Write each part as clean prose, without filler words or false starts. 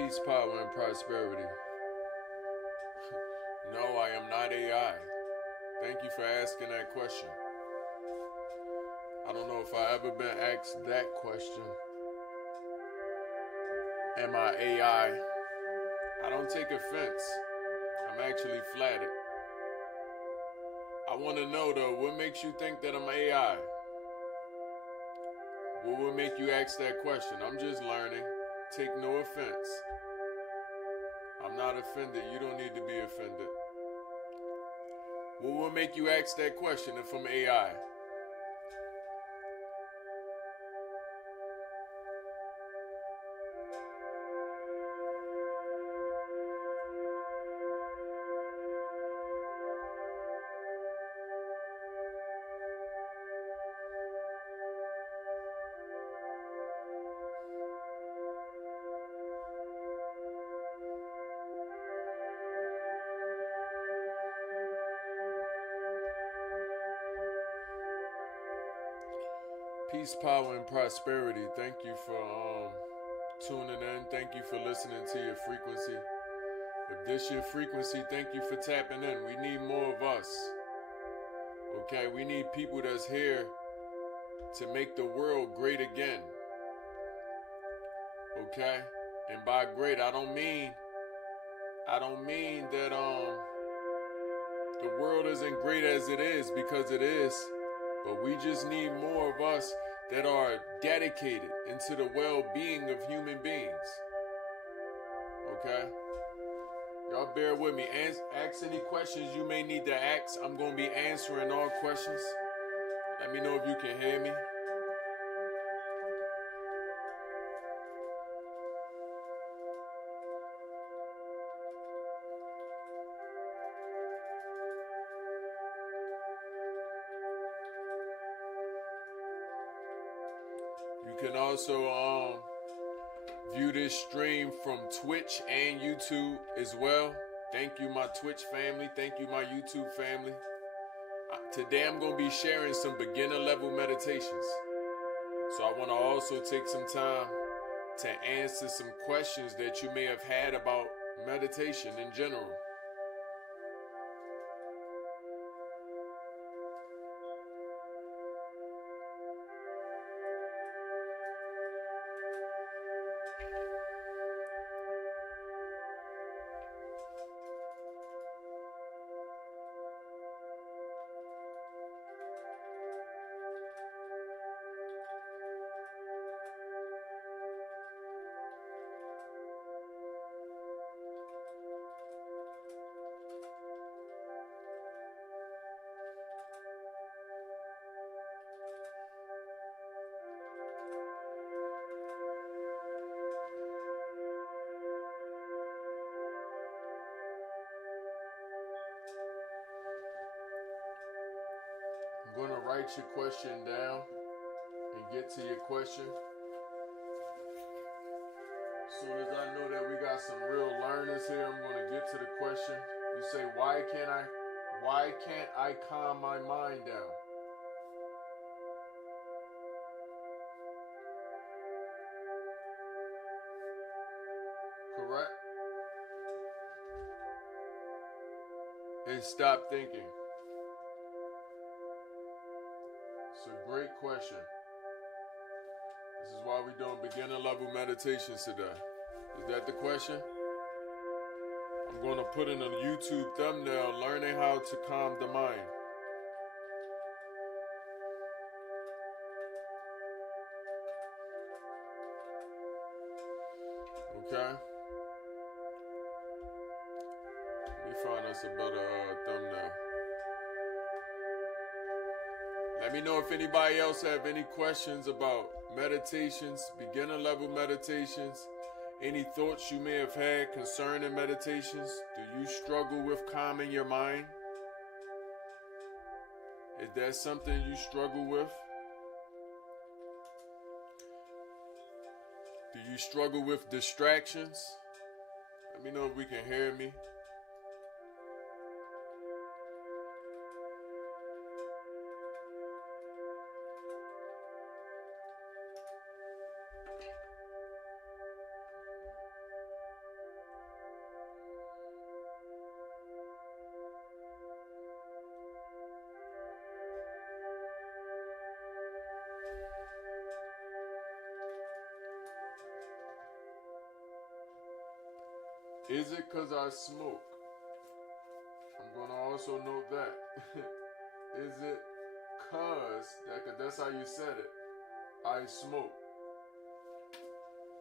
Peace, power, and prosperity. No, I am not AI. Thank you for asking that question. I don't know if I ever been asked that question. Am I AI? I don't take offense. I'm actually flattered. I want to know though, what makes you think that I'm AI? What would make you ask that question? I'm just learning. Take no offense. I'm not offended. You don't need to be offended. What will make you ask that question if I'm AI? Peace, power, and prosperity. Thank you for tuning in. Thank you for listening to your frequency. If this your frequency, thank you for tapping in. We need more of us. Okay, we need people that's here to make the world great again. Okay? And by great, I don't mean that the world isn't great as it is, because it is. But we just need more of us that are dedicated into the well-being of human beings. Okay? Y'all bear with me. Ask any questions you may need to ask. I'm going to be answering all questions. Let me know if you can hear me. You can also view this stream from Twitch and YouTube as well. Thank you, my Twitch family. Thank you, my YouTube family. Today I'm going to be sharing some beginner level meditations. So I want to also take some time to answer some questions that you may have had about meditation in general. I'm going to write your question down and get to your question. As soon as I know that we got some real learners here, I'm going to get to the question. You say, why can't I calm my mind down? Correct? And stop thinking. It's a great question. This is why we're doing beginner level meditations today. Is that the question? I'm going to put in a YouTube thumbnail, learning how to calm the mind. Okay? Let me find us a better thumbnail. Let me know if anybody else have any questions about meditations, beginner level meditations, any thoughts you may have had concerning meditations. Do you struggle with calming your mind? Is that something you struggle with? Do you struggle with distractions? Let me know if we can hear me. Is it because I smoke? I'm going to also note that. Is it because, that's how you said it, I smoke?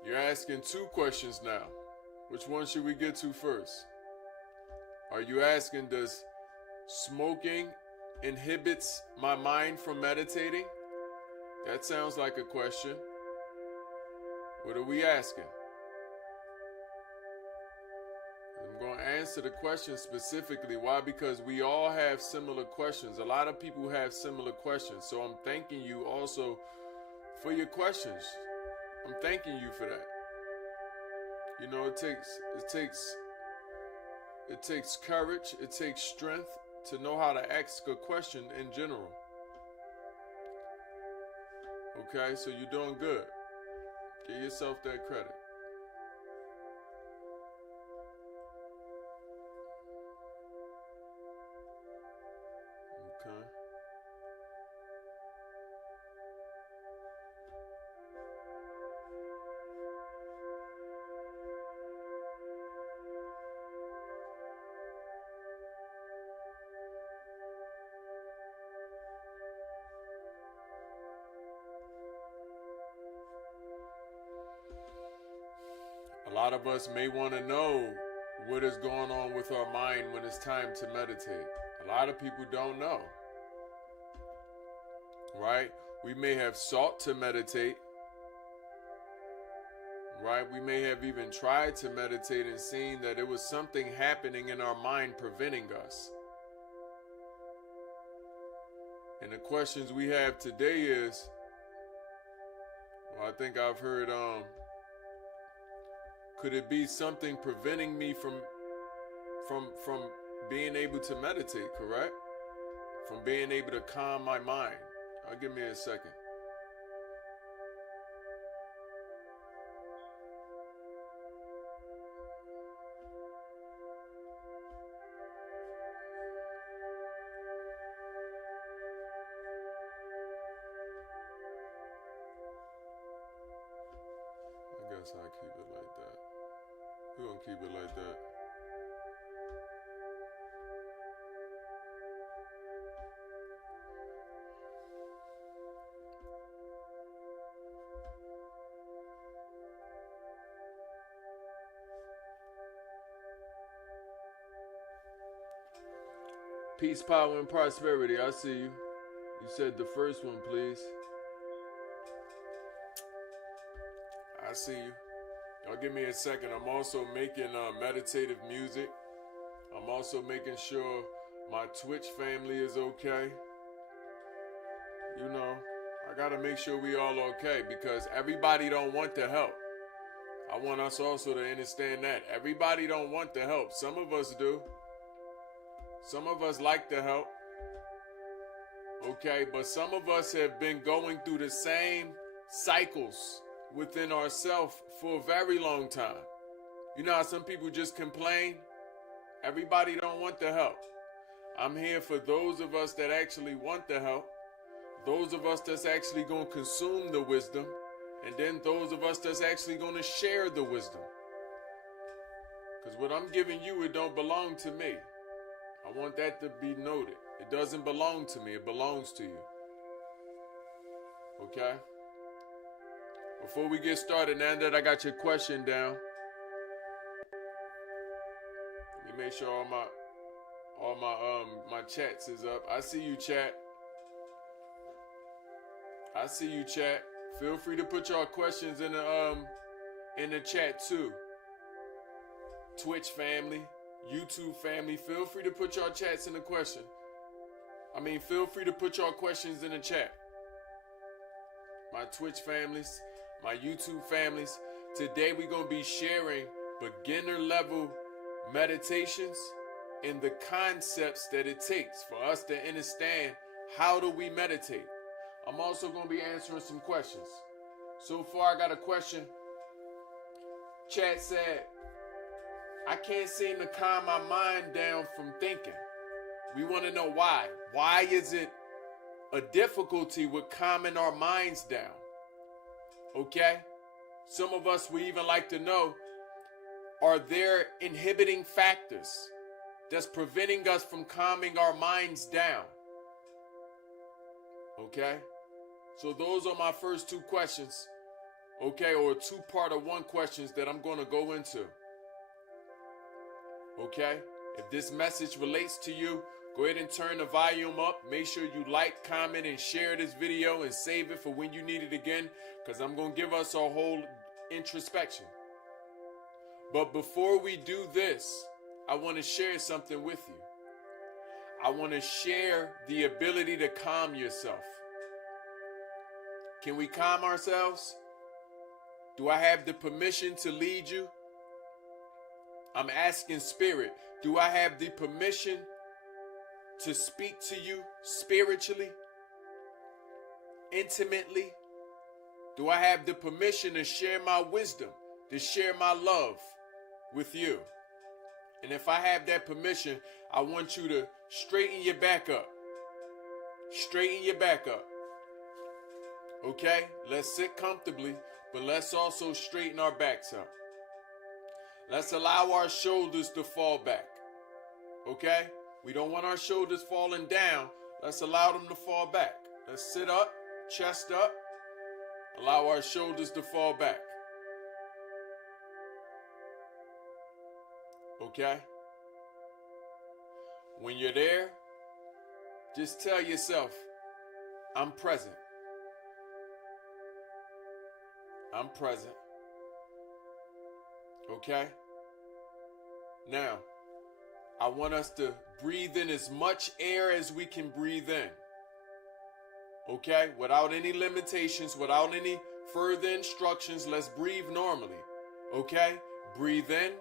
You're asking two questions now. Which one should we get to first? Are you asking, does smoking inhibits my mind from meditating? That sounds like a question. What are we asking? I'm going to answer the question specifically. Why? Because we all have similar questions. A lot of people have similar questions. So I'm thanking you also for your questions. I'm thanking you for that. You know, it takes courage, it takes strength to know how to ask a question in general. Okay, so you're doing good. Give yourself that credit. Okay. A lot of us may want to know what is going on with our mind when it's time to meditate. A lot of people don't know. Right? We may have sought to meditate. Right? We may have even tried to meditate and seen that it was something happening in our mind preventing us. And the questions we have today is, well, I think I've heard, could it be something preventing me from being able to meditate, correct? From being able to calm my mind. Give me a second. I guess I'll keep it like that. We're gonna keep it like that. Peace, power, and prosperity. I see you. You said the first one, please. I see you. Y'all give me a second. I'm also making meditative music. I'm also making sure my Twitch family is okay. You know, I gotta make sure we all okay because everybody don't want the help. I want us also to understand that. Everybody don't want the help. Some of us do. Some of us like the help. Okay, but some of us have been going through the same cycles within ourselves for a very long time. You know how some people just complain? Everybody don't want the help. I'm here for those of us that actually want the help, those of us that's actually going to consume the wisdom, and then those of us that's actually going to share the wisdom. Because what I'm giving you, it don't belong to me. I want that to be noted. It doesn't belong to me. It belongs to you. Okay? Before we get started, now that I got your question down, let me make sure all my chats is up. I see you, chat. I see you, chat. Feel free to put your questions in the chat too. Twitch family, YouTube family, feel free to put your chats in the question. Feel free to put your questions in the chat. My Twitch families, my YouTube families. Today we're going to be sharing beginner level meditations and the concepts that it takes for us to understand how do we meditate. I'm also going to be answering some questions. So far I got a question. Chat said, I can't seem to calm my mind down from thinking. We want to know why. Why is it a difficulty with calming our minds down? Okay? Some of us would even like to know, Are there inhibiting factors that's preventing us from calming our minds down? Okay? So those are my first two questions. Okay, or two part of one questions that I'm going to go into. Okay? If this message relates to you, go ahead and turn the volume up. Make sure you like, comment, and share this video and save it for when you need it again, because I'm going to give us a whole introspection. But before we do this, I want to share something with you. I want to share the ability to calm yourself. Can we calm ourselves? Do I have the permission to lead you? I'm asking Spirit, do I have the permission to speak to you spiritually, intimately? Do I have the permission to share my wisdom, to share my love with you? And if I have that permission, I want you to straighten your back up. Straighten your back up. Okay? Let's sit comfortably, but let's also straighten our backs up. Let's allow our shoulders to fall back. Okay? We don't want our shoulders falling down. Let's allow them to fall back. Let's sit up, chest up. Allow our shoulders to fall back. Okay? When you're there, just tell yourself, I'm present. I'm present. Okay? Now, I want us to breathe in as much air as we can breathe in. Okay? Without any limitations, without any further instructions, let's breathe normally. Okay? Breathe in.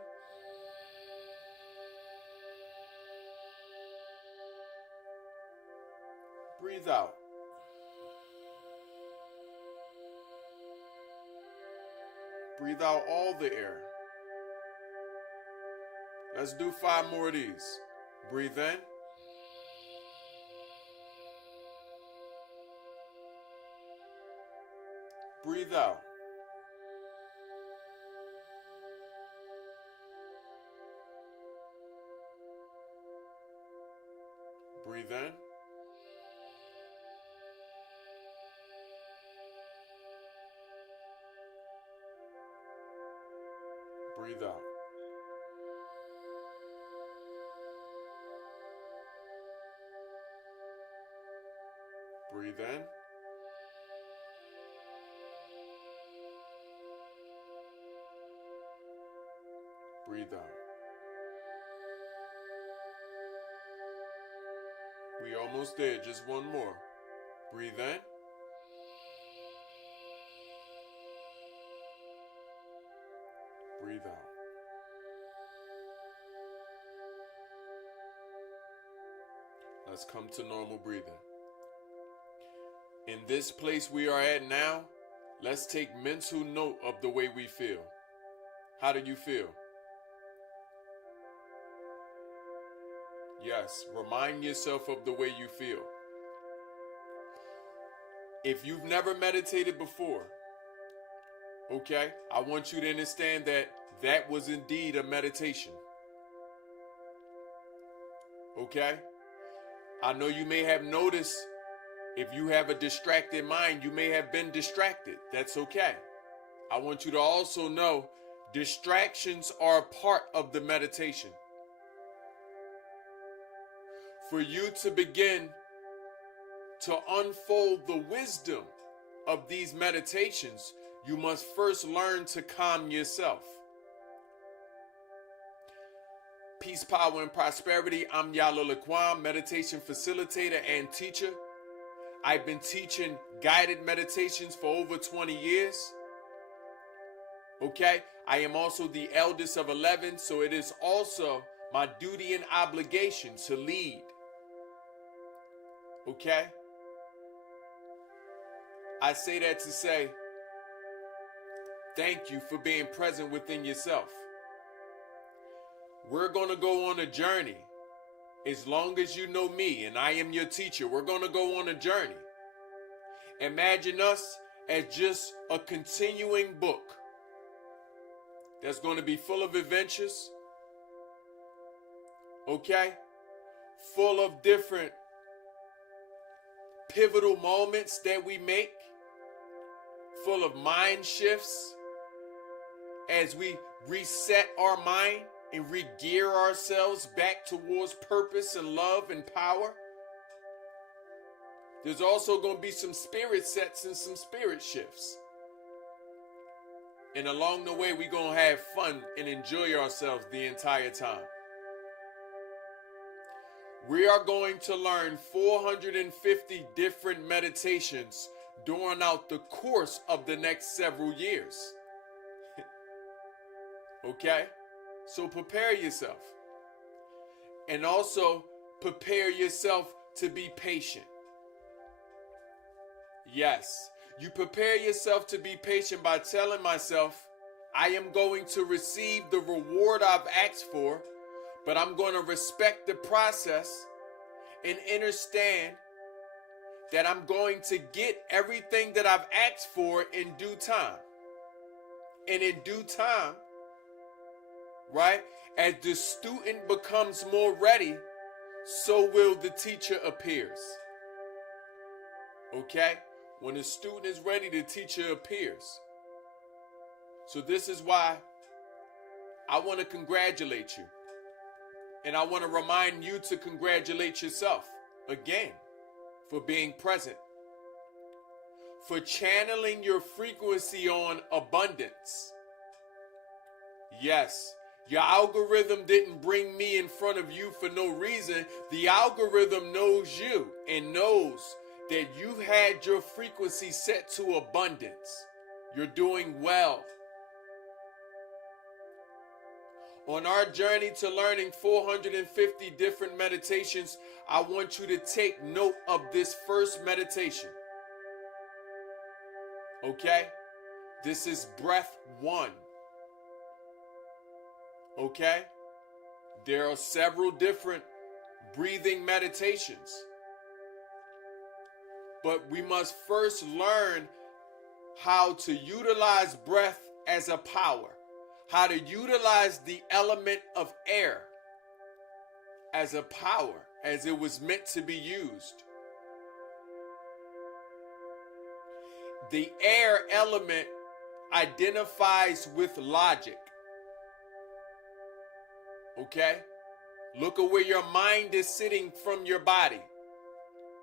Breathe out. Breathe out all the air. Let's do 5 more of these. Breathe in. Breathe out. Breathe in. Breathe out. Breathe in. Breathe out. We almost there. Just one more. Breathe in. Breathe out. Let's come to normal breathing. In this place we are at now, let's take mental note of the way we feel. How do you feel? Yes, remind yourself of the way you feel. If you've never meditated before, okay, I want you to understand that that was indeed a meditation. Okay? I know you may have noticed, if you have a distracted mind, you may have been distracted. That's okay. I want you to also know distractions are a part of the meditation. For you to begin to unfold the wisdom of these meditations, you must first learn to calm yourself. Peace, power, and prosperity. I'm Yahlil Lakwame, meditation facilitator and teacher. I've been teaching guided meditations for over 20 years. Okay? I am also the eldest of 11, so it is also my duty and obligation to lead. Okay? I say that to say, thank you for being present within yourself. We're going to go on a journey. As long as you know me and I am your teacher, we're going to go on a journey. Imagine us as just a continuing book. that's going to be full of adventures, okay? Full of different pivotal moments that we make, full of mind shifts as we reset our mind and re-gear ourselves back towards purpose and love and power. There's also going to be some spirit sets and some spirit shifts. And along the way, we're going to have fun and enjoy ourselves the entire time. We are going to learn 450 different meditations during out the course of the next several years. Okay? So prepare yourself. And also prepare yourself to be patient. Yes, you prepare yourself to be patient by telling myself, I am going to receive the reward I've asked for, but I'm going to respect the process and understand that I'm going to get everything that I've asked for in due time. And in due time, right, as the student becomes more ready, so will the teacher appears. Okay? When the student is ready, the teacher appears. So this is why I want to congratulate you. And I want to remind you to congratulate yourself again for being present, for channeling your frequency on abundance. Yes, your algorithm didn't bring me in front of you for no reason. The algorithm knows you and knows that you've had your frequency set to abundance. You're doing well. On our journey to learning 450 different meditations, I want you to take note of this first meditation. Okay? This is breath 1. Okay? There are several different breathing meditations. But we must first learn how to utilize breath as a power. How to utilize the element of air as a power, as it was meant to be used. The air element identifies with logic. Okay? Look at where your mind is sitting from your body.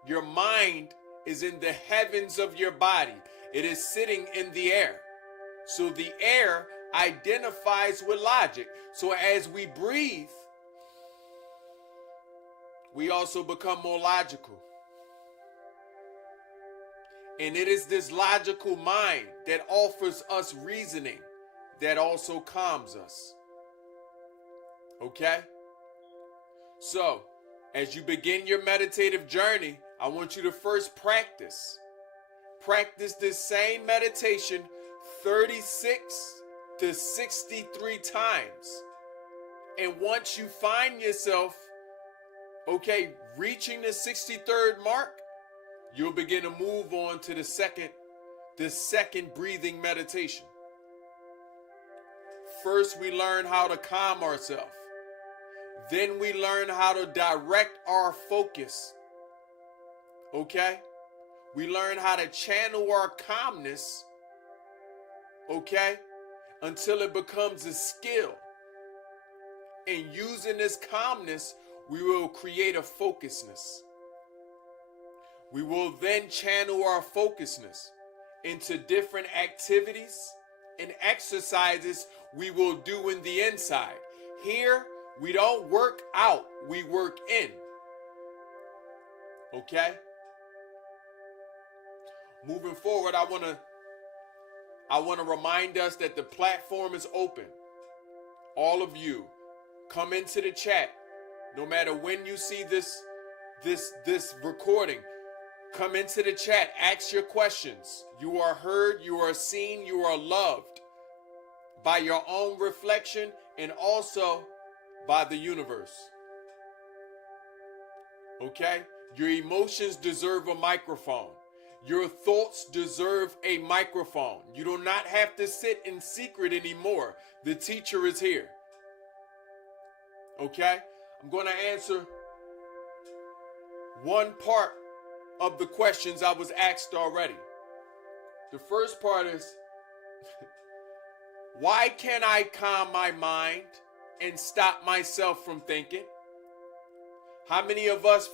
Your mind is in the heavens of your body. It is sitting in the air. So the air identifies with logic. So as we breathe, we also become more logical. And it is this logical mind that offers us reasoning that also calms us. Okay? So, as you begin your meditative journey, I want you to first practice. Practice this same meditation 36 to 63 times. And once you find yourself, okay, reaching the 63rd mark, you'll begin to move on to the second breathing meditation. First, we learn how to calm ourselves. Then we learn how to direct our focus. Okay? We learn how to channel our calmness, okay, until it becomes a skill. And using this calmness, we will create a focusness. We will then channel our focusness into different activities and exercises we will do in the inside. Here, we don't work out, we work in. Okay? Moving forward, I want to remind us that the platform is open. All of you, come into the chat. No matter when you see this recording, come into the chat. Ask your questions. You are heard. You are seen. You are loved by your own reflection and also by the universe. Okay? Your emotions deserve a microphone. Your thoughts deserve a microphone. You do not have to sit in secret anymore. The teacher is here. Okay? I'm going to answer one part of the questions I was asked already. The first part is, why can't I calm my mind and stop myself from thinking? How many of us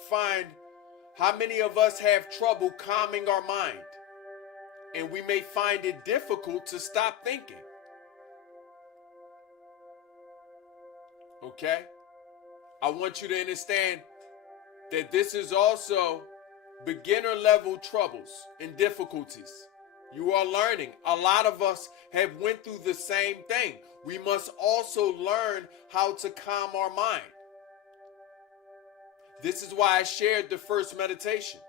have trouble calming our mind? And we may find it difficult to stop thinking. Okay? I want you to understand that this is also beginner level troubles and difficulties. You are learning. A lot of us have went through the same thing. We must also learn how to calm our mind. This is why I shared the first meditation.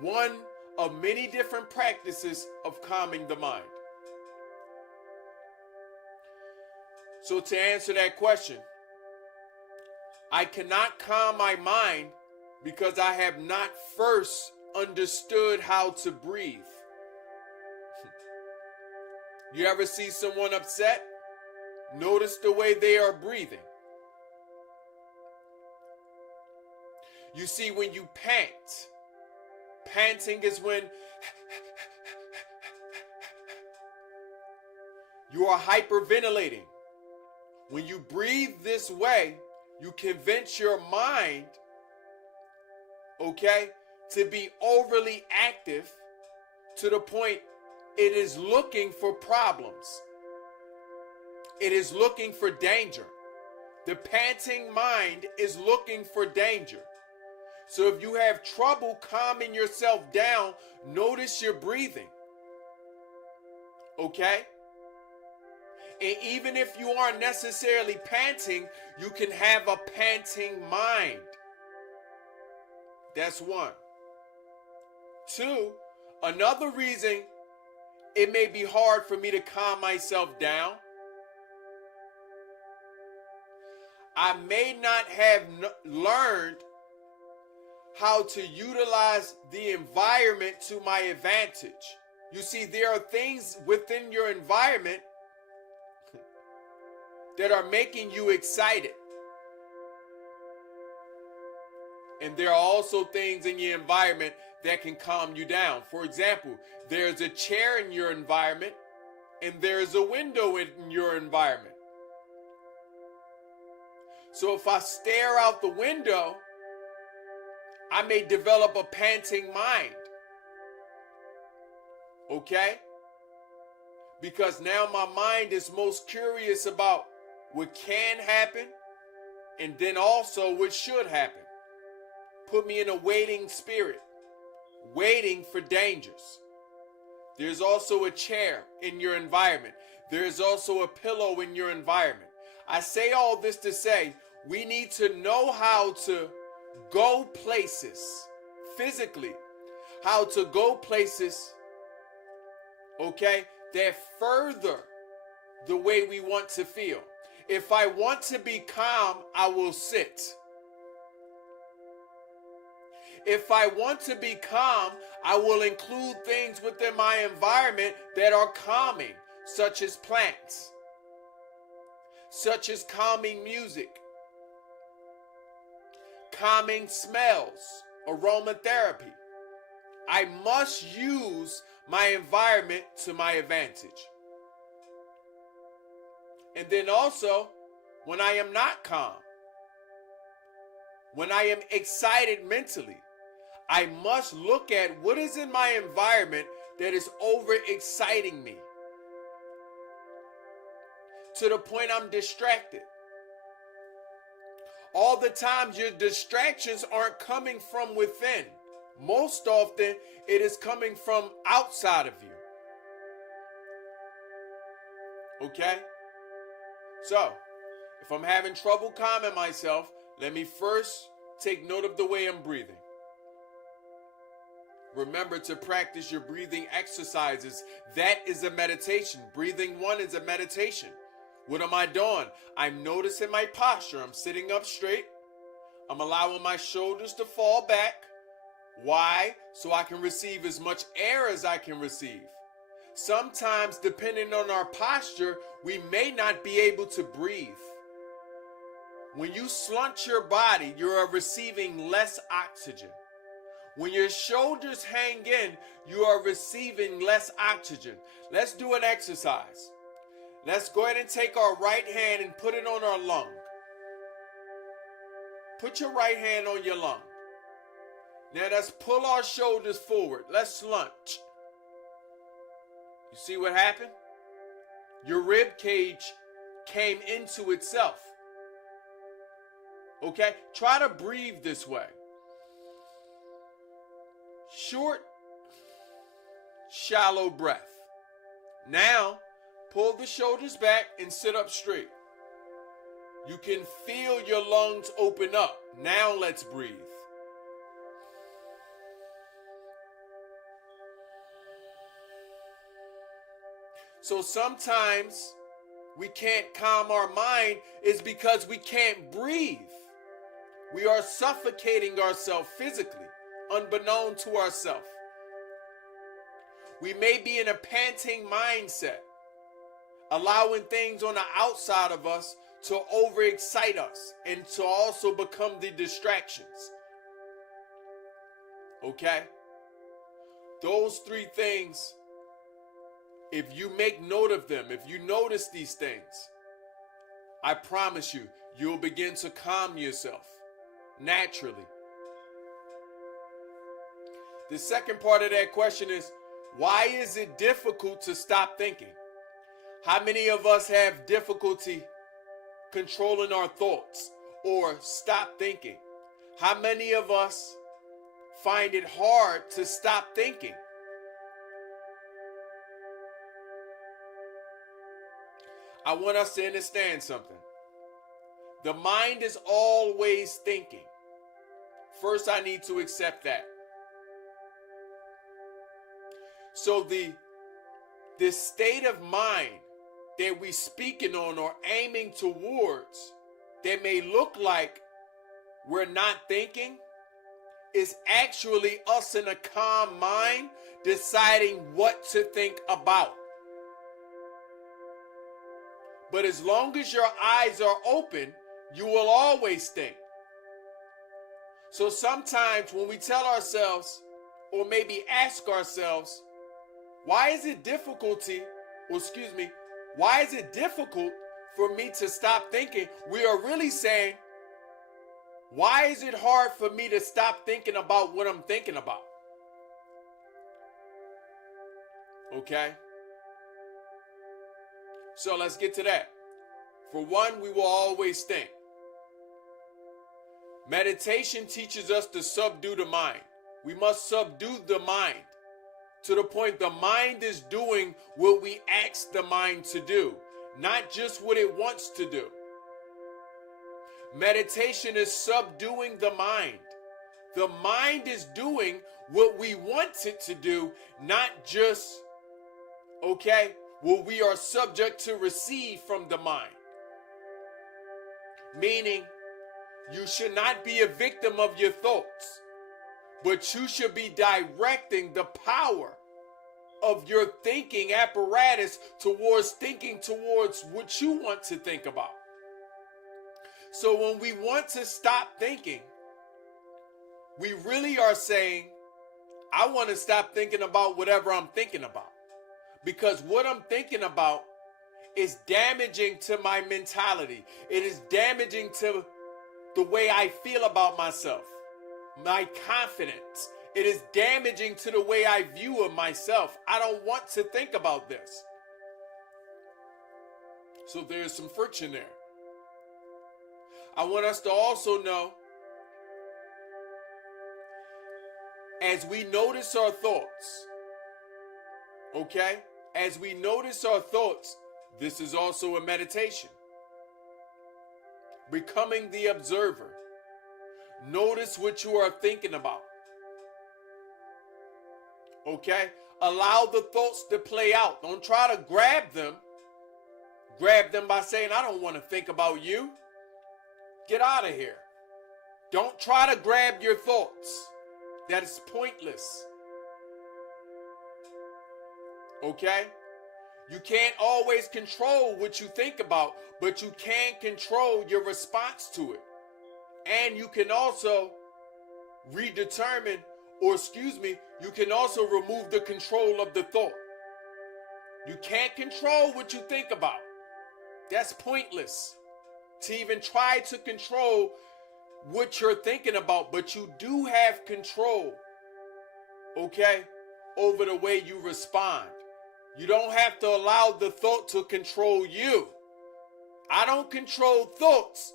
One of many different practices of calming the mind. So to answer that question, I cannot calm my mind because I have not first understood how to breathe. You ever see someone upset? Notice the way they are breathing. You see, when you pant, panting is when you are hyperventilating. When you breathe this way, you convince your mind, okay, to be overly active to the point it is looking for problems. It is looking for danger. The panting mind is looking for danger. So if you have trouble calming yourself down, notice your breathing. Okay? And even if you aren't necessarily panting, you can have a panting mind. That's one. Two, another reason it may be hard for me to calm myself down, I may not have learned how to utilize the environment to my advantage. You see, there are things within your environment that are making you excited. And there are also things in your environment that can calm you down. For example, there's a chair in your environment and there's a window in your environment. So if I stare out the window, I may develop a panting mind. Okay? Because now my mind is most curious about what can happen and then also what should happen. Put me in a waiting spirit, waiting for dangers. There's also a chair in your environment. There's also a pillow in your environment. I say all this to say we need to know how to go places physically, how to go places, okay, that further the way we want to feel. If I want to be calm, I will sit. If I want to be calm, I will include things within my environment that are calming, such as plants, such as calming music, calming smells, aromatherapy. I must use my environment to my advantage. And then also, when I am not calm, when I am excited mentally, I must look at what is in my environment that is overexciting me to the point I'm distracted. All the times your distractions aren't coming from within. Most often it is coming from outside of you. Okay? So, if I'm having trouble calming myself, let me first take note of the way I'm breathing. Remember to practice your breathing exercises. That is a meditation. Breathing one is a meditation. What am I doing? I'm noticing my posture. I'm sitting up straight. I'm allowing my shoulders to fall back. Why? So I can receive as much air as I can receive. Sometimes, depending on our posture, we may not be able to breathe. When you slouch your body, you are receiving less oxygen. When your shoulders hang in, you are receiving less oxygen. Let's do an exercise. Let's go ahead and take our right hand and put it on our lung. Put your right hand on your lung. Now let's pull our shoulders forward. Let's slouch. You see what happened? Your rib cage came into itself. Okay? Try to breathe this way. Short, shallow breath. Now, pull the shoulders back and sit up straight. You can feel your lungs open up. Now let's breathe. So sometimes we can't calm our mind is because we can't breathe. We are suffocating ourselves physically, unbeknown to ourselves. We may be in a panting mindset, allowing things on the outside of us to overexcite us and to also become the distractions. Okay? Those three things, if you make note of them, if you notice these things, I promise you, you'll begin to calm yourself naturally. The second part of that question is, why is it difficult to stop thinking? How many of us have difficulty controlling our thoughts or stop thinking? How many of us find it hard to stop thinking? I want us to understand something. The mind is always thinking. First, I need to accept that. So the state of mind that we speaking on or aiming towards that may look like we're not thinking is actually us in a calm mind deciding what to think about. But as long as your eyes are open, you will always think. So sometimes when we tell ourselves, or maybe ask ourselves, why is it difficult for me to stop thinking? We are really saying, why is it hard for me to stop thinking about what I'm thinking about? Okay? So let's get to that. For one, we will always think. Meditation teaches us to subdue the mind. We must subdue the mind to the point the mind is doing what we ask the mind to do, not just what it wants to do. Meditation is subduing the mind. The mind is doing what we want it to do, not just, what we are subject to receive from the mind. Meaning, you should not be a victim of your thoughts, but you should be directing the power of your thinking apparatus towards thinking towards what you want to think about. So when we want to stop thinking, we really are saying, I want to stop thinking about whatever I'm thinking about. Because what I'm thinking about is damaging to my mentality. It is damaging to the way I feel about myself, my confidence. It is damaging to the way I view of myself. I don't want to think about this. So there's some friction there. I want us to also know, as we notice our thoughts, as we notice our thoughts, this is also a meditation. Becoming the observer. Notice what you are thinking about. Allow the thoughts to play out. Don't try to grab them. Grab them by saying, I don't want to think about you. Get out of here. Don't try to grab your thoughts. That is pointless. Okay? You can't always control what you think about, but you can control your response to it. And you can also redetermine, you can also remove the control of the thought. You can't control what you think about. That's pointless to even try to control what you're thinking about, but you do have control, okay, over the way you respond. You don't have to allow the thought to control you. I don't control thoughts.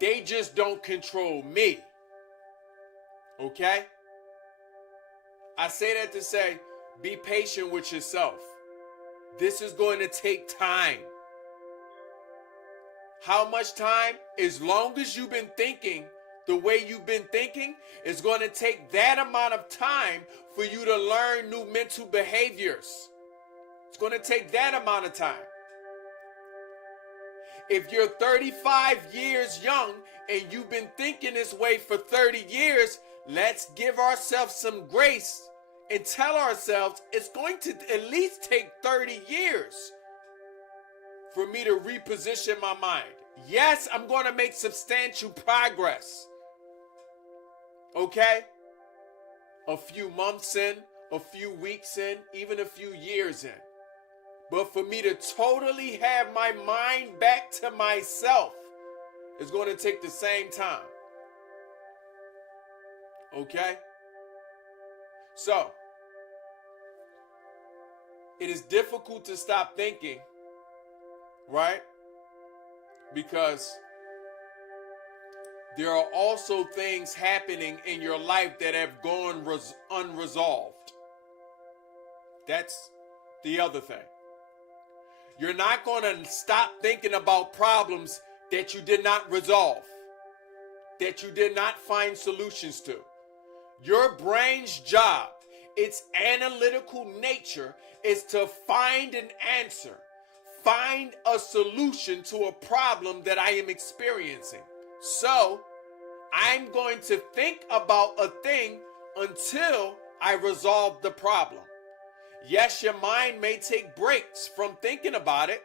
They just don't control me. Okay? I say that to say, be patient with yourself. This is going to take time. How much time? As long as you've been thinking the way you've been thinking, it's going to take that amount of time for you to learn new mental behaviors. It's going to take that amount of time. If you're 35 years young and you've been thinking this way for 30 years, let's give ourselves some grace and tell ourselves it's going to at least take 30 years for me to reposition my mind. Yes, I'm going to make substantial progress. Okay? A few months in, a few weeks in, even a few years in. But for me to totally have my mind back to myself is going to take the same time. Okay? So, it is difficult to stop thinking, right? Because there are also things happening in your life that have gone unresolved. That's the other thing. You're not going to stop thinking about problems that you did not resolve, that you did not find solutions to. Your brain's job, its analytical nature, is to find an answer, find a solution to a problem that I am experiencing. So, I'm going to think about a thing until I resolve the problem. Yes, your mind may take breaks from thinking about it,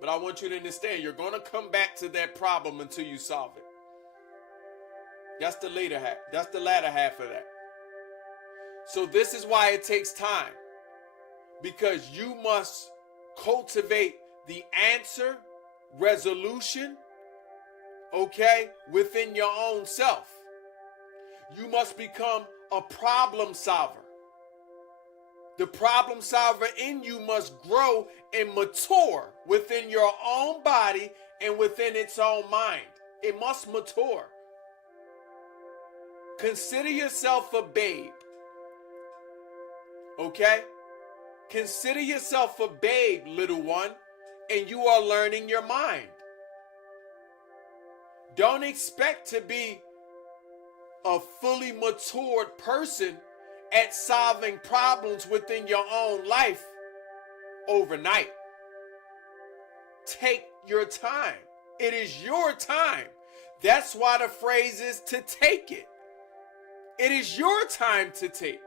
but I want you to understand you're going to come back to that problem until you solve it. That's the later half. That's the latter half of that. So this is why it takes time, because you must cultivate the answer, resolution, okay, within your own self. You must become a problem solver. The problem solver in you must grow and mature within your own body and within its own mind. It must mature. Consider yourself a babe. Okay? Consider yourself a babe, little one, and you are learning your mind. Don't expect to be a fully matured person at solving problems within your own life overnight. Take your time. It is your time. That's why the phrase is to take it. It is your time to take.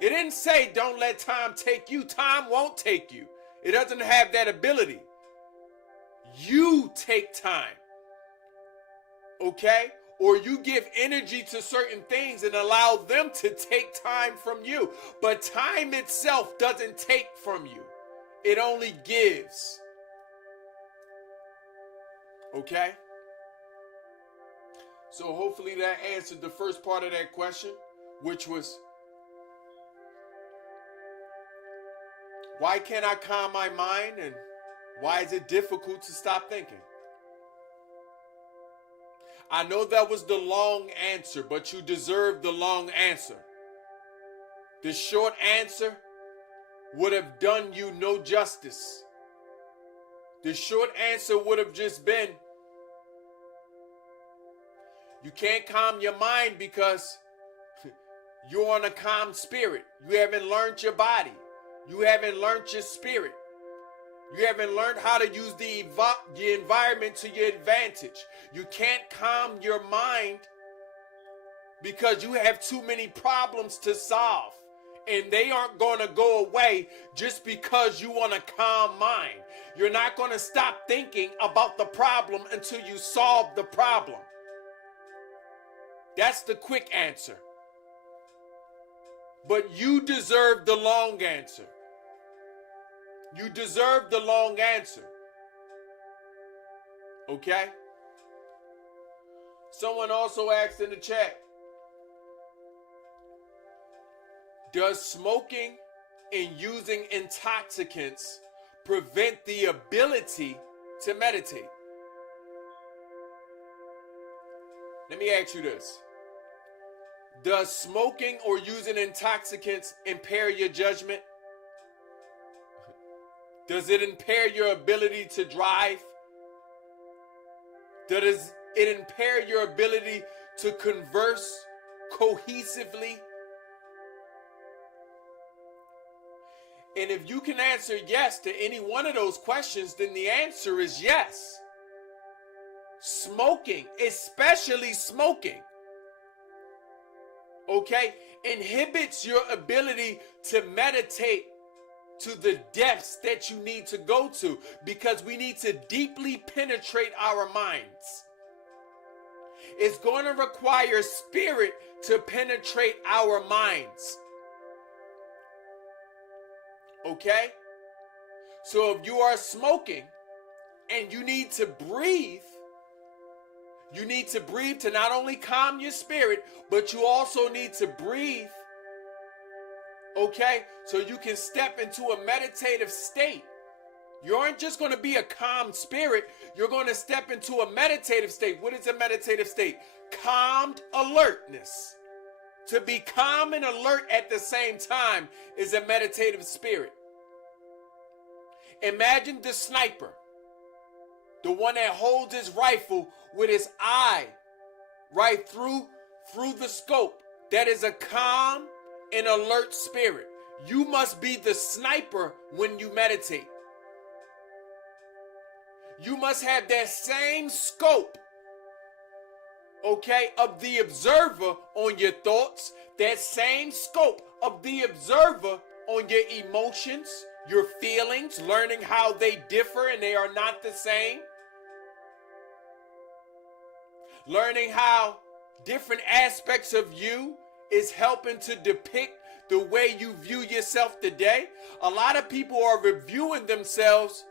It didn't say don't let time take you. Time won't take you. It doesn't have that ability. You take time. Okay? Or you give energy to certain things and allow them to take time from you. But time itself doesn't take from you. It only gives. Okay? So hopefully that answered the first part of that question, which was, why can't I calm my mind, and why is it difficult to stop thinking? I know that was the long answer, but you deserve the long answer. The short answer would have done you no justice. The short answer would have just been, you can't calm your mind because you're on a calm spirit. You haven't learned your body. You haven't learned your spirit. You haven't learned how to use the environment to your advantage. You can't calm your mind because you have too many problems to solve. And they aren't going to go away just because you want a calm mind. You're not going to stop thinking about the problem until you solve the problem. That's the quick answer. But you deserve the long answer. You deserve the long answer. Okay? Someone also asked in the chat, does smoking and using intoxicants prevent the ability to meditate? Let me ask you this. Does smoking or using intoxicants impair your judgment? Does it impair your ability to drive? Does it impair your ability to converse cohesively? And if you can answer yes to any one of those questions, then the answer is yes. Smoking, especially smoking, okay, inhibits your ability to meditate to the depths that you need to go to, because we need to deeply penetrate our minds. It's going to require spirit to penetrate our minds. Okay? So if you are smoking and you need to breathe, you need to breathe to not only calm your spirit, but you also need to breathe, okay, so you can step into a meditative state. You aren't just going to be a calm spirit, you're going to step into a meditative state. What is a meditative state? Calmed alertness. To be calm and alert at the same time is a meditative spirit. Imagine the sniper, the one that holds his rifle with his eye right through the scope. That is a calm and alert spirit. You must be the sniper when you meditate. You must have that same scope, okay, of the observer on your thoughts, that same scope of the observer on your emotions, your feelings, learning how they differ and they are not the same. Learning how different aspects of you is helping to depict the way you view yourself today. A lot of people are reviewing themselves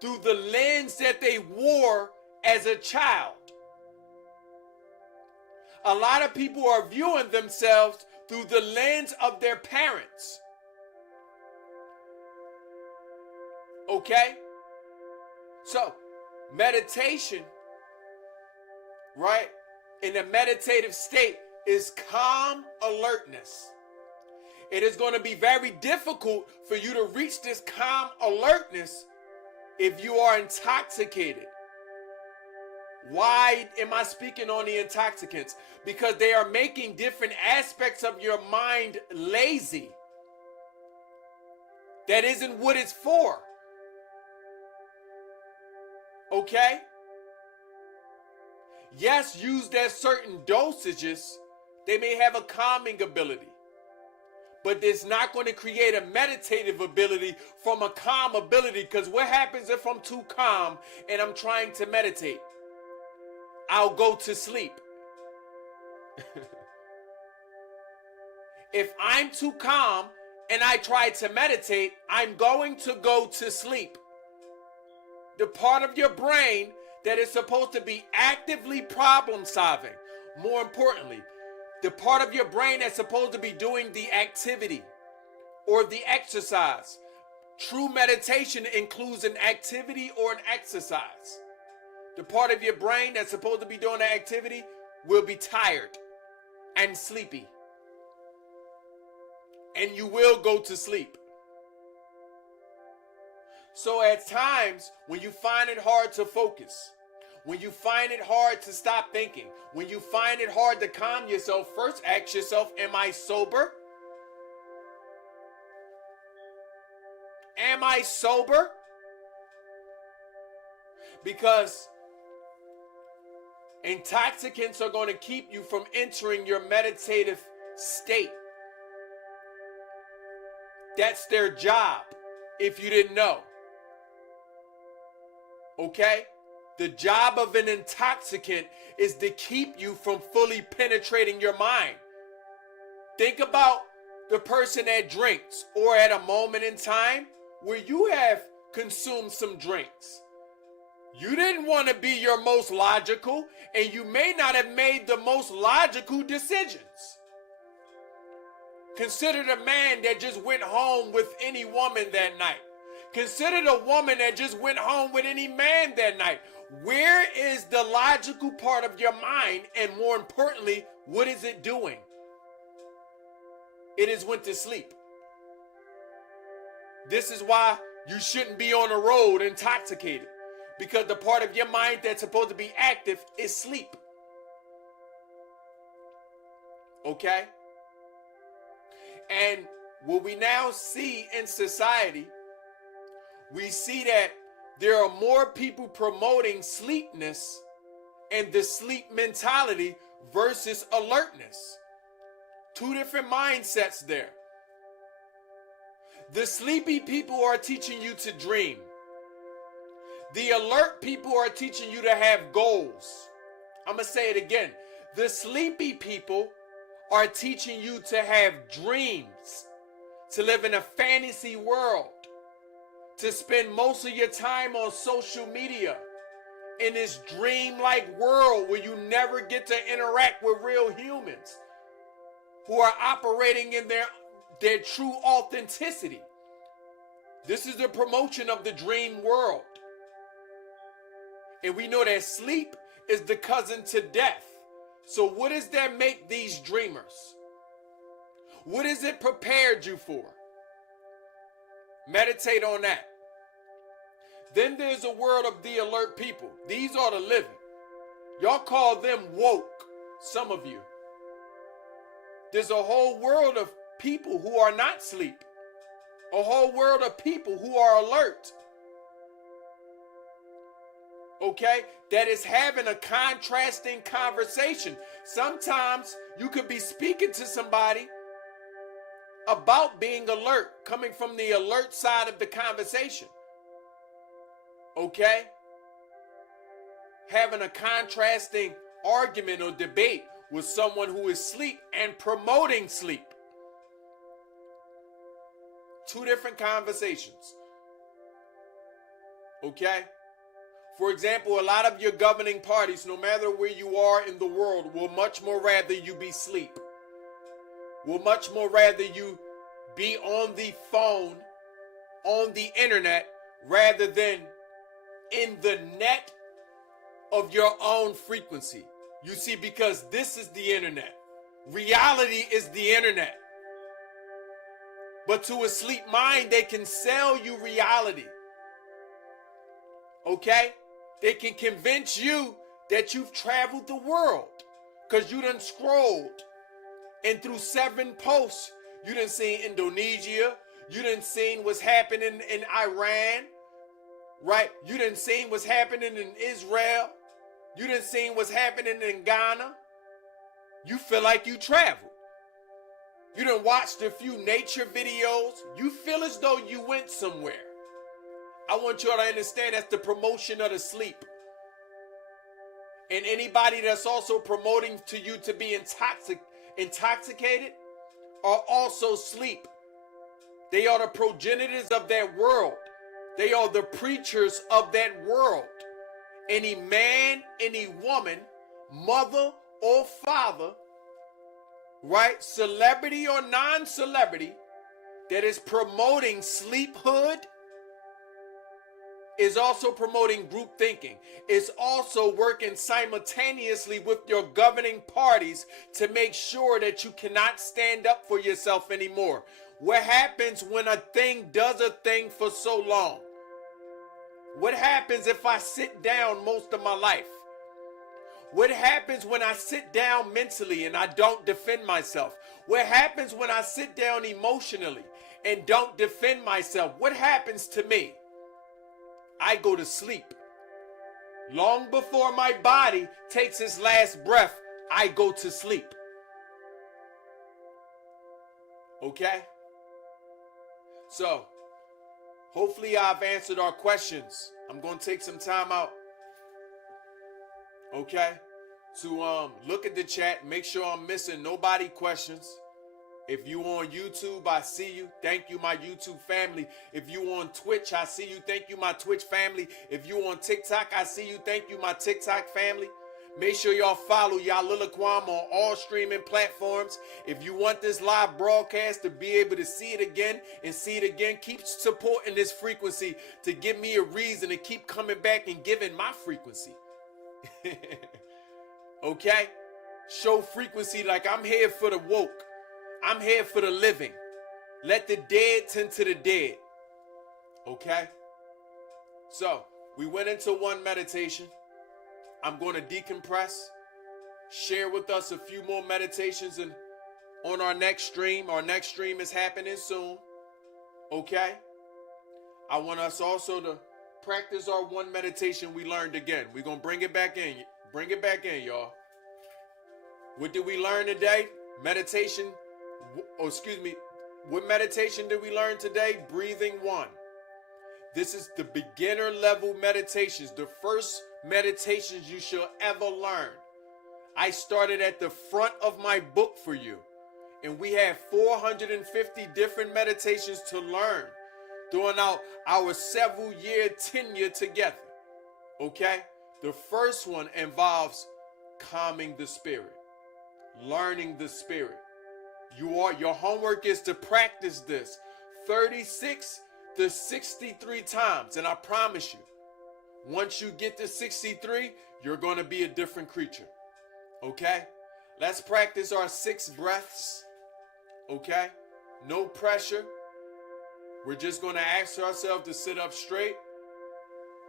through the lens that they wore as a child. A lot of people are viewing themselves through the lens of their parents. Okay? So, meditation, right, in a meditative state is calm alertness. It is going to be very difficult for you to reach this calm alertness if you are intoxicated. Why am I speaking on the intoxicants? Because they are making different aspects of your mind lazy. That isn't what it's for. Okay? Yes, used at certain dosages, they may have a calming ability. But it's not going to create a meditative ability from a calm ability, because what happens if I'm too calm and I'm trying to meditate? I'll go to sleep. If I'm too calm and I try to meditate, I'm going to go to sleep. The part of your brain that is supposed to be actively problem solving, more importantly, the part of your brain that's supposed to be doing the activity or the exercise. True meditation includes an activity or an exercise. The part of your brain that's supposed to be doing the activity will be tired and sleepy. And you will go to sleep. So at times, when you find it hard to focus, when you find it hard to stop thinking, when you find it hard to calm yourself, first ask yourself, am I sober? Am I sober? Because intoxicants are going to keep you from entering your meditative state. That's their job, if you didn't know. Okay? The job of an intoxicant is to keep you from fully penetrating your mind. Think about the person that drinks, or at a moment in time where you have consumed some drinks. You didn't want to be your most logical, and you may not have made the most logical decisions. Consider the man that just went home with any woman that night. Consider the woman that just went home with any man that night. Where is the logical part of your mind? And more importantly, what is it doing? It is went to sleep. This is why you shouldn't be on the road intoxicated. Because the part of your mind that's supposed to be active is sleep. Okay? And what we now see in society, we see that there are more people promoting sleepness and the sleep mentality versus alertness. Two different mindsets there. The sleepy people are teaching you to dream. The alert people are teaching you to have goals. I'm going to say it again. The sleepy people are teaching you to have dreams, to live in a fantasy world, to spend most of your time on social media in this dream-like world where you never get to interact with real humans who are operating in their true authenticity. This is the promotion of the dream world. And we know that sleep is the cousin to death. So what does that make these dreamers? What has it prepared you for? Meditate on that. Then there's a world of the alert people. These are the living. Y'all call them woke, some of you. There's a whole world of people who are not asleep. A whole world of people who are alert. Okay? That is having a contrasting conversation. Sometimes you could be speaking to somebody about being alert, coming from the alert side of the conversation. Okay? Having a contrasting argument or debate with someone who is asleep and promoting sleep. Two different conversations. Okay? For example, a lot of your governing parties, no matter where you are in the world, will much more rather you be asleep. Will much more rather you be on the phone, on the internet, rather than in the net of your own frequency. You see, because this is the internet. Reality is the internet. But to a sleep mind, they can sell you reality. Okay? They can convince you that you've traveled the world because you done scrolled. And through 7 posts, you done seen Indonesia. You done seen what's happening in Iran. Right? You done seen what's happening in Israel. You done seen what's happening in Ghana. You feel like you traveled. You done watched a few nature videos. You feel as though you went somewhere. I want you all to understand that's the promotion of the sleep. And anybody that's also promoting to you to be intoxicated are also sleep. They are the progenitors of that world. They are the preachers of that world. Any man, any woman, mother or father, right, celebrity or non-celebrity, that is promoting sleephood, is also promoting group thinking, is also working simultaneously with your governing parties to make sure that you cannot stand up for yourself anymore. What happens when a thing does a thing for so long? What happens if I sit down most of my life? What happens when I sit down mentally and I don't defend myself? What happens when I sit down emotionally and don't defend myself? What happens to me? I go to sleep. Long before my body takes its last breath, I go to sleep. Okay? So, hopefully I've answered our questions. I'm going to take some time out, okay, to look at the chat, make sure I'm missing nobody questions. If you on YouTube, I see you. Thank you, my YouTube family. If you on Twitch, I see you. Thank you, my Twitch family. If you on TikTok, I see you. Thank you, my TikTok family. Make sure y'all follow Yahlil Lakwame on all streaming platforms. If you want this live broadcast to be able to see it again and see it again, keep supporting this frequency to give me a reason to keep coming back and giving my frequency. Okay? Show frequency like I'm here for the woke. I'm here for the living. Let the dead tend to the dead. Okay? So, we went into one meditation. I'm going to decompress, share with us a few more meditations and on our next stream. Our next stream is happening soon. Okay? I want us also to practice our one meditation we learned again. We're going to bring it back in. Bring it back in, y'all. What did we learn today? Meditation. What meditation did we learn today? Breathing 1. This is the beginner level meditations, the first meditations you shall ever learn. I started at the front of my book for you, and we have 450 different meditations to learn during our several year tenure together. Okay? The first one involves calming the spirit, learning the spirit. Your homework is to practice this 36 to 63 times. And I promise you, once you get to 63, you're going to be a different creature. Okay? Let's practice our 6 breaths. Okay? No pressure. We're just going to ask ourselves to sit up straight,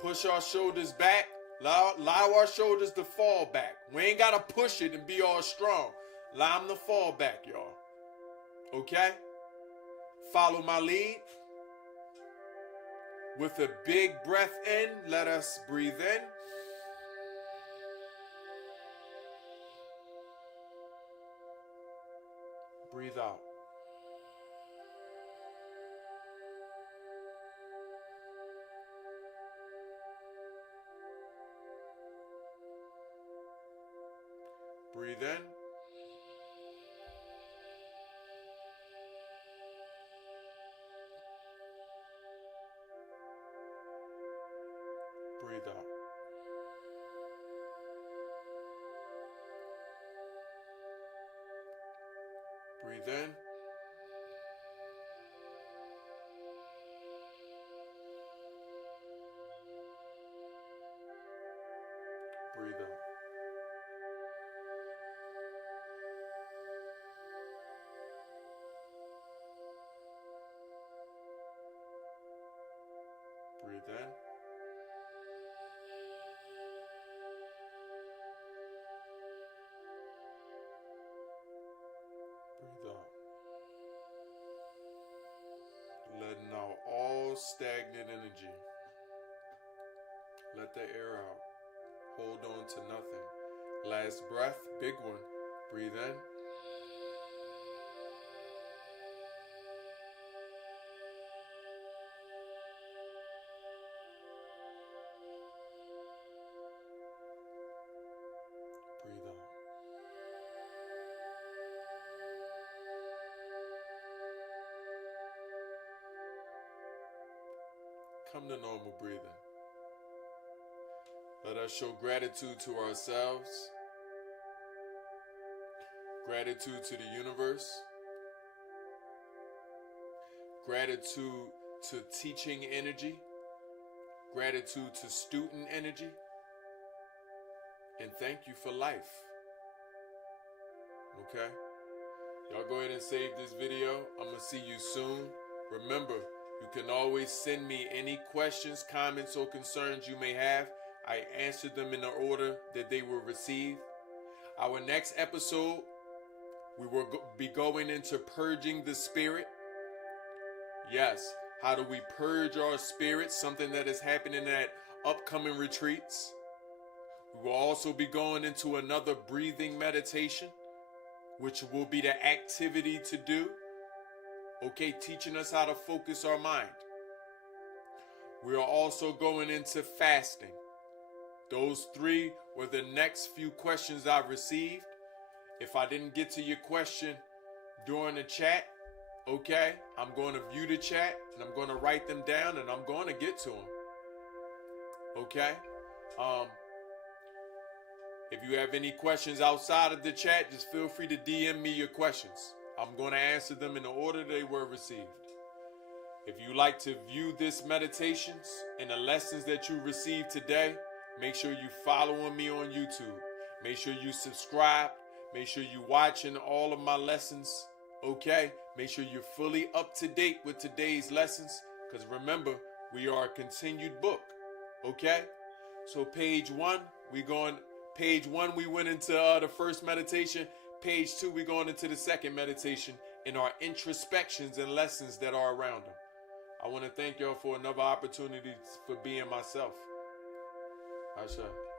push our shoulders back, allow our shoulders to fall back. We ain't got to push it and be all strong. Allow them to fall back, y'all. Okay? Follow my lead. With a big breath in, let us breathe in. Breathe out. Breathe in. Breathe out. Breathe in. Breathe out. Breathe in. Breathe out. Letting out all stagnant energy. Let the air out. Hold on to nothing. Last breath, big one. Breathe in. Breathe out. Come to normal breathing. Let us show gratitude to ourselves, gratitude to the universe, gratitude to teaching energy, gratitude to student energy, and thank you for life. Okay? Y'all go ahead and save this video. I'm going to see you soon. Remember, you can always send me any questions, comments, or concerns you may have. I answered them in the order that they were received. Our next episode, we will be going into purging the spirit. Yes, how do we purge our spirit? Something that is happening at upcoming retreats. We will also be going into another breathing meditation, which will be the activity to do. Okay, teaching us how to focus our mind. We are also going into fasting. Those three were the next few questions I received. If I didn't get to your question during the chat, okay, I'm going to view the chat and I'm going to write them down and I'm going to get to them. Okay? If you have any questions outside of the chat, just feel free to DM me your questions. I'm going to answer them in the order they were received. If you like to view this meditations and the lessons that you received today, make sure you following me on YouTube. Make sure you subscribe. Make sure you watching all of my lessons. Okay? Make sure you're fully up to date with today's lessons. Because remember, we are a continued book. Okay? So page one, we went into the first meditation. Page 2, we're going into the second meditation in our introspections and lessons that are around them. I want to thank y'all for another opportunity for being myself. Asha.